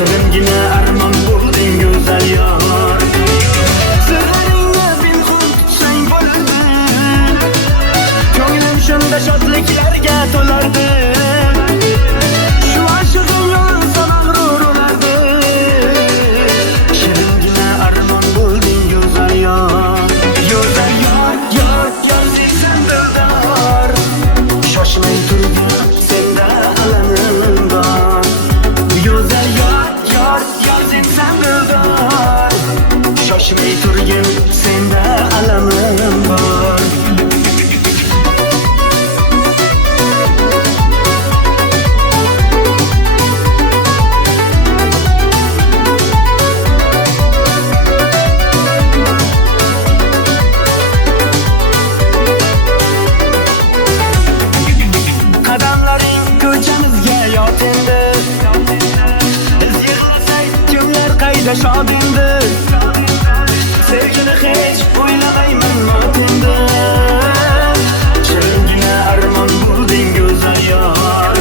Şiringina armon bo'lding go'zal yor. Sirlaringga binhud tutsang bo'ldi, ko'nglim shunda shodliklarga to'lardi. Shu oshiqim yolsa mag'rur bo'lardi. Shiringina armon bo'lding go'zal yor. Go'zal yor, yor, yor sensan dildor. Shoshmay turgin, senda alamim bor. Go'zal yor, yor, yor sensan dildor. Shoshmay turgin, senda alamim bor. Qadamlaring ko'chamizga yot endi, biz yig'lasak kimlar qayda shodingdir. Sevgini hech o'ylamayman motingda. Shiringina armon bo'lding go'zal yor.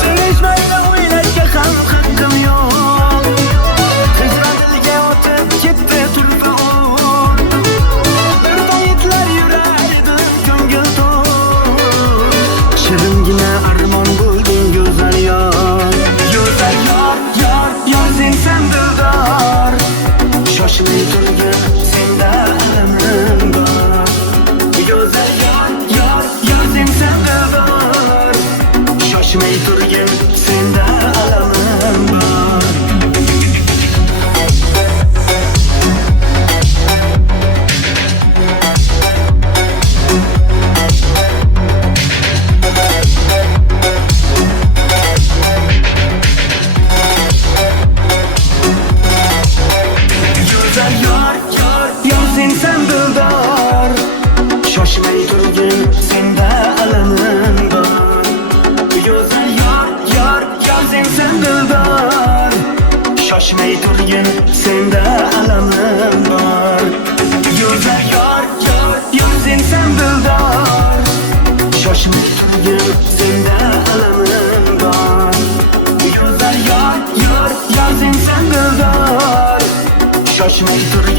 Sevishmaydi o'ylashga ham haqqim yo'q. Hijronimga o'tib ketdi tulpa o't. Bir paytlar yurardi ko'ngil to'q. Shiringina armon bo'lding go'zal yor. Go'zal yor, yor, yor sensan dildor. Shoshmay turgin, senda alamim bor. Go'zal yor, yor, yor sensan dildor. Shoshmay turgin, senda alamim bor. Go'zal yor, yor, yor sensan dildor. Shoshmay turgin, senda alamim bor. Go'zal yor, yor, yor sensan dildor. Shoshmay turgin, senda alamim bor. Go'zal yor, yor, yor sensan dildor. Shoshmay turgin, senda alamim bor. Go'zal yor, yor, yor sensan dildor. Shoshmay turgin